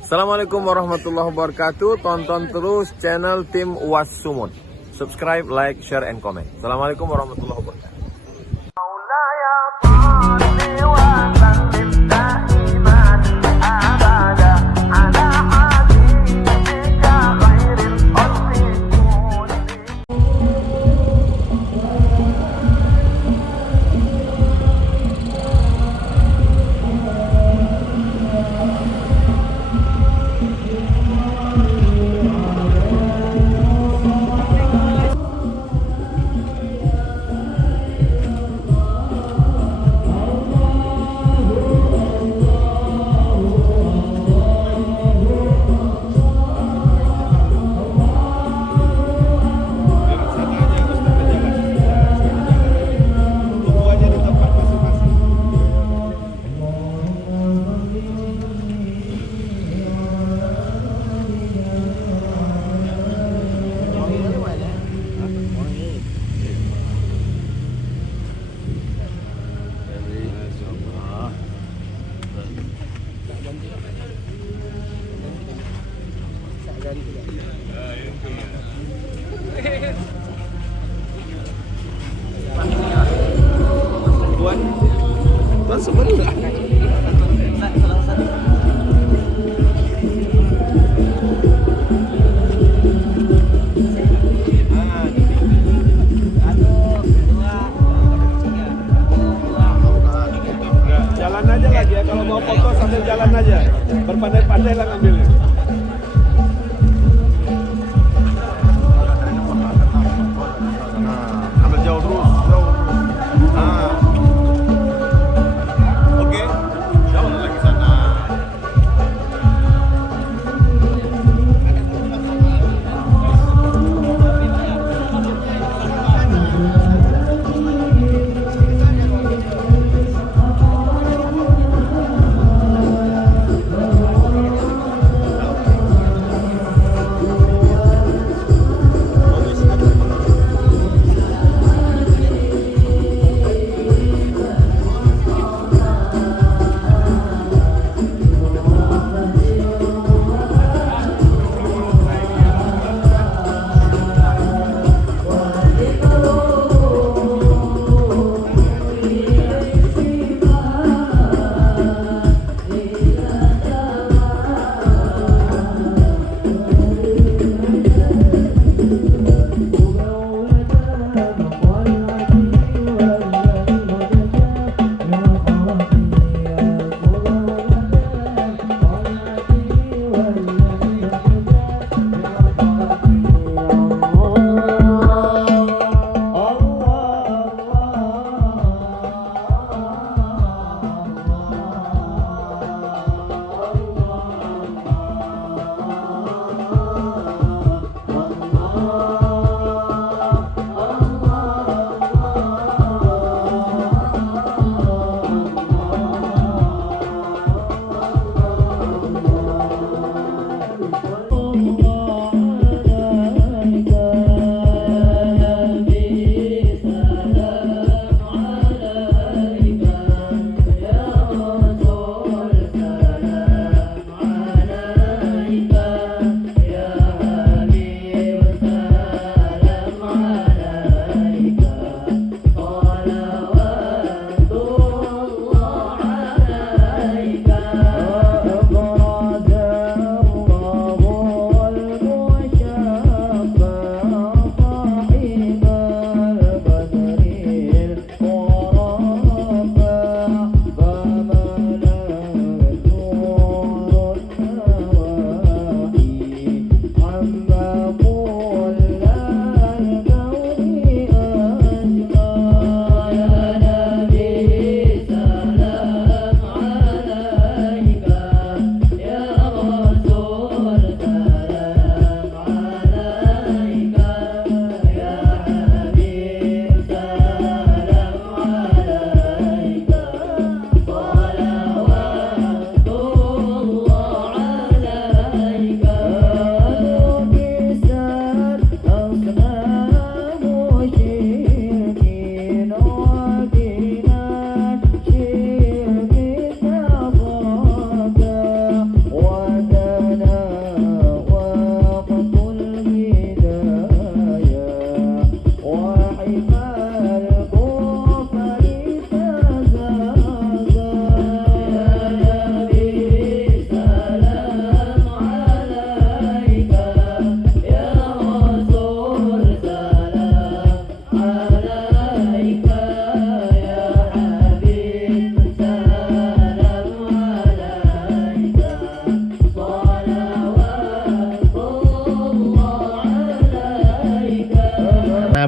Assalamualaikum warahmatullahi wabarakatuh. Tonton terus channel tim UAS Sumut. Subscribe, like, share, and comment. Assalamualaikum warahmatullahi wabarakatuh. Tuan sebenarnya jalan aja lagi ya, kalau mau foto sambil jalan aja, berpandai-pandai lah ngambilnya. Ambil jauh terus, jauh. Oke, jalan lagi sana.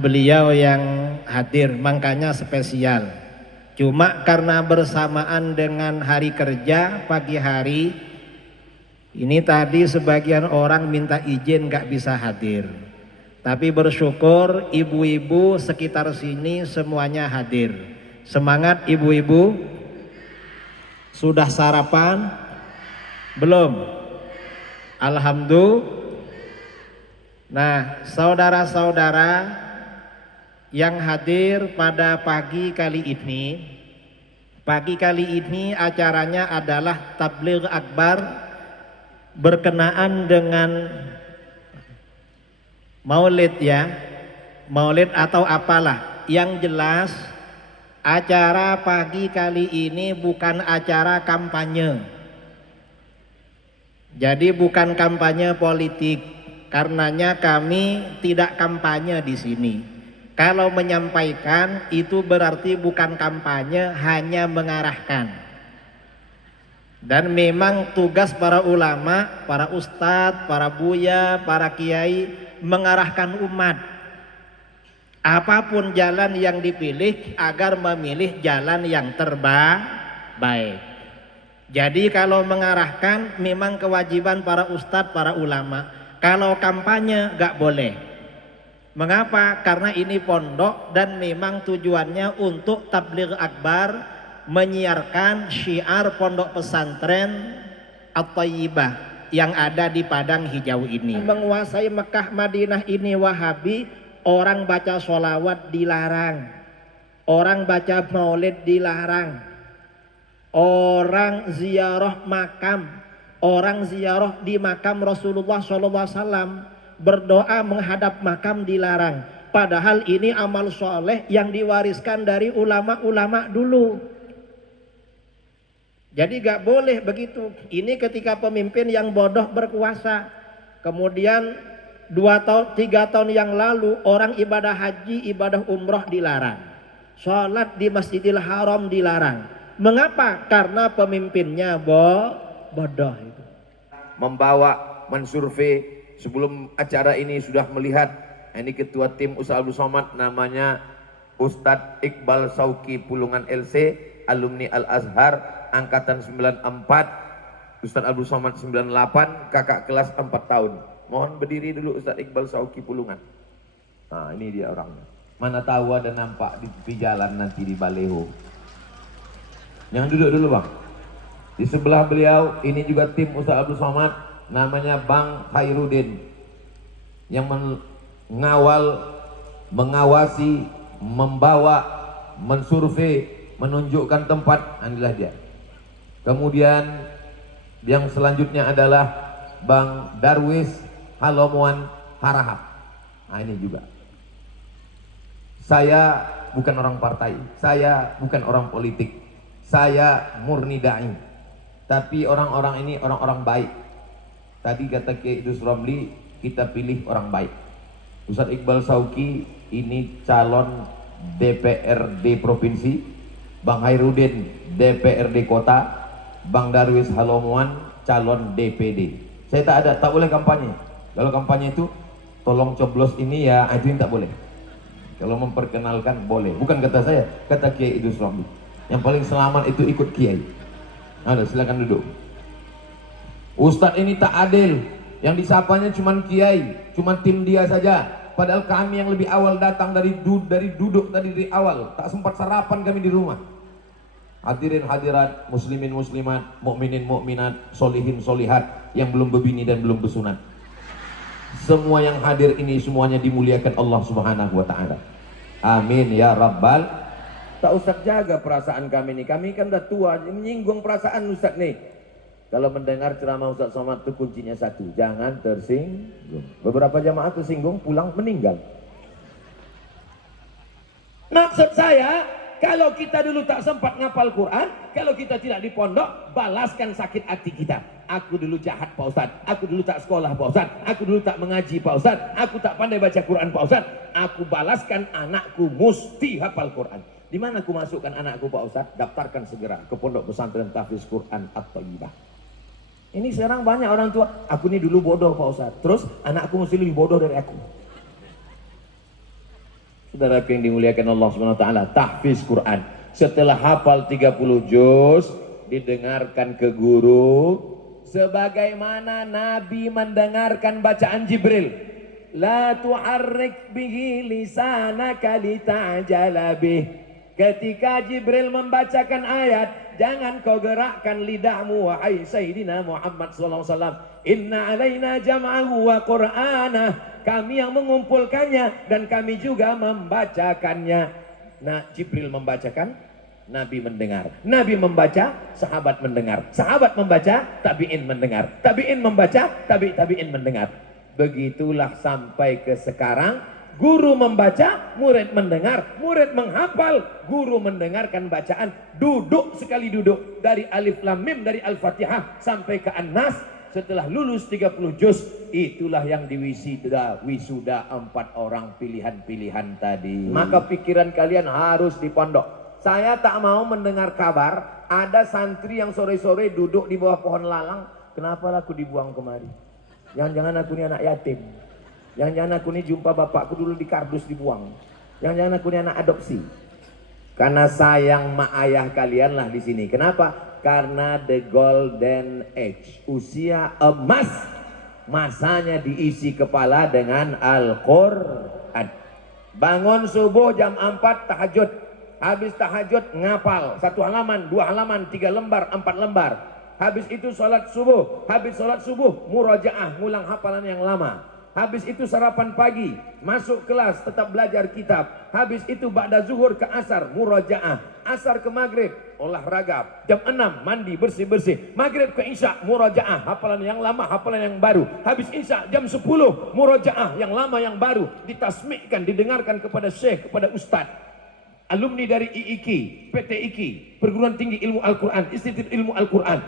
beliau yang hadir, makanya spesial. Cuma karena bersamaan dengan hari kerja pagi hari, ini tadi sebagian orang minta izin gak bisa hadir. Tapi bersyukur ibu-ibu sekitar sini semuanya hadir. Semangat ibu-ibu. Sudah sarapan? Belum? Alhamdulillah. Nah, saudara-saudara yang hadir pada pagi kali ini acaranya adalah tabligh akbar berkenaan dengan maulid ya, maulid atau apalah. Yang jelas acara pagi kali ini bukan acara kampanye. Jadi bukan kampanye politik, karenanya kami tidak kampanye di sini. Kalau menyampaikan itu berarti bukan kampanye, hanya mengarahkan. Dan memang tugas para ulama, para ustadz, para buya, para kiai mengarahkan umat. Apapun jalan yang dipilih agar memilih jalan yang terbaik. Jadi kalau mengarahkan memang kewajiban para ustadz, para ulama. Kalau kampanye gak boleh. Mengapa? Karena ini pondok dan memang tujuannya untuk tabligh akbar, menyiarkan syiar pondok pesantren At-Thayyibah yang ada di Padang Hijau ini. Menguasai Mekah Madinah ini Wahabi, orang baca sholawat dilarang, orang baca maulid dilarang, orang ziarah makam, orang ziarah di makam Rasulullah SAW, berdoa menghadap makam dilarang. Padahal ini amal soleh yang diwariskan dari ulama-ulama dulu. Jadi gak boleh begitu. Ini ketika pemimpin yang bodoh berkuasa. Kemudian 3 tahun yang lalu orang ibadah haji, ibadah umroh dilarang. Sholat di Masjidil Haram dilarang. Mengapa? Karena pemimpinnya bodoh itu. Membawa, mensurvei. Sebelum acara ini sudah melihat, ini ketua tim Ustadz Abdul Somad, namanya Ustadz Iqbal Sauki Pulungan LC, alumni Al-Azhar, angkatan 94, Ustadz Abdul Somad 98, kakak kelas 4 tahun. Mohon berdiri dulu Ustadz Iqbal Sauki Pulungan. Nah ini dia orangnya. Mana tahu ada nampak di tepi jalan nanti di Baleho. Yang duduk dulu bang. Di sebelah beliau ini juga tim Ustadz Abdul Somad, namanya Bang Khairuddin, yang mengawasi, membawa, mensurvei, menunjukkan tempat. Inilah dia. Kemudian yang selanjutnya adalah Bang Darwis Halomuan Harahap. Nah ini juga. Saya bukan orang partai, saya bukan orang politik, saya murni da'i. Tapi orang-orang ini orang-orang baik. Tadi kata Kiai Idrus Romli, kita pilih orang baik. Ustadz Iqbal Sauki ini calon DPRD Provinsi, Bang Khairuddin DPRD Kota, Bang Darwis Halomuan calon DPD. Saya tak boleh kampanye. Kalau kampanye itu tolong coblos ini ya, itu yang tak boleh. Kalau memperkenalkan boleh. Bukan kata saya, kata Kiai Idrus Romli. Yang paling selamat itu ikut Kiai. Nah, silakan duduk. Ustadz ini tak adil, yang disapanya cuman kiai, cuman tim dia saja. Padahal kami yang lebih awal datang dari duduk tadi dari awal, tak sempat sarapan kami di rumah. Hadirin hadirat, muslimin muslimat, mukminin mukminat, solihin solihat yang belum berbini dan belum bersunat. Semua yang hadir ini semuanya dimuliakan Allah Subhanahu wa taala. Amin ya rabbal. Tak usah jaga perasaan kami nih. Kami kan udah tua, menyinggung perasaan Ustadz nih. Kalau mendengar ceramah Ustadz Somad itu kuncinya satu, jangan tersinggung. Beberapa jamaah tersinggung pulang meninggal. Maksud saya, kalau kita dulu tak sempat ngapal Quran, kalau kita tidak di pondok, balaskan sakit hati kita. Aku dulu jahat Pak Ustadz, aku dulu tak sekolah Pak Ustadz, aku dulu tak mengaji Pak Ustadz, aku tak pandai baca Quran Pak Ustadz. Aku balaskan, anakku mesti hafal Quran. Di mana aku masukkan anakku Pak Ustadz? Daftarkan segera ke Pondok Pesantren Tahfiz Quran At-Thayyibah. Ini sekarang banyak orang tua, aku ini dulu bodoh Pak Ustadz, terus anakku mesti lebih bodoh dari aku. Saudara yang dimuliakan Allah Subhanahu wa taala, tahfiz Quran. Setelah hafal 30 juz, didengarkan ke guru sebagaimana Nabi mendengarkan bacaan Jibril. La tu'arrik bihi lisanaka lita'jala bih. Ketika Jibril membacakan ayat, jangan kau gerakkan lidahmu wahai Sayyidina Muhammad sallallahu alaihi wasallam. Inna alaina jam'ahu wa qur'anah. Kami yang mengumpulkannya dan kami juga membacakannya. Nah, Jibril membacakan, Nabi mendengar. Nabi membaca, sahabat mendengar. Sahabat membaca, tabi'in mendengar. Tabi'in membaca, tabi'in mendengar. Begitulah sampai ke sekarang. Guru membaca, murid mendengar, murid menghafal, guru mendengarkan bacaan, duduk sekali duduk dari alif lam mim, dari al-fatihah sampai ke an-nas. Setelah lulus 30 juz, itulah yang diwisuda, wisuda 4 orang pilihan-pilihan tadi. Maka pikiran kalian harus di pondok. Saya tak mau mendengar kabar ada santri yang sore-sore duduk di bawah pohon lalang. Kenapa aku dibuang kemari? Jangan-jangan aku ini anak yatim. Jangan-jangan aku ini jumpa bapakku dulu di kardus dibuang. Jangan-jangan aku ini anak adopsi. Karena sayang mak ayah kalian lah di sini. Kenapa? Karena the golden age, usia emas, masanya diisi kepala dengan Al-Quran. Bangun subuh jam 4 tahajud, habis tahajud ngapal 1 halaman, 2 halaman, 3 lembar, 4 lembar. Habis itu sholat subuh, habis sholat subuh murojaah, ngulang hafalan yang lama. Habis itu sarapan pagi, masuk kelas, tetap belajar kitab. Habis itu ba'da zuhur ke asar, murojaah. Asar ke maghrib, olahraga. Jam 6, mandi, bersih-bersih. Maghrib ke isya, murojaah. Hafalan yang lama, hafalan yang baru. Habis isya, jam 10, murojaah. Yang lama, yang baru. Ditasmikkan, didengarkan kepada syekh, kepada ustadz. Alumni dari IIKI, PT IKI, Perguruan Tinggi Ilmu Al-Quran, Institut Ilmu Al-Quran.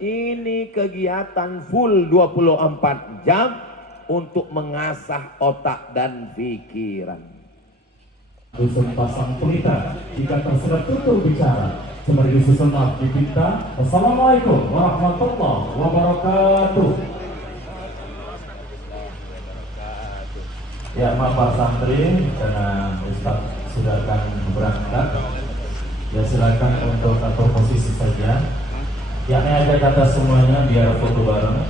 Ini kegiatan full 24 jam untuk mengasah otak dan pikiran. Dusun Pasang Pelita, jika terserah tutur bicara, sembari disusun dipinta. Assalamualaikum warahmatullahi wabarakatuh. Ya, maaf Pak Santri, karena Ustaz sudah akan berangkat. Ya, silakan untuk atur posisi saja. Yakni ada kata semuanya biar foto bareng.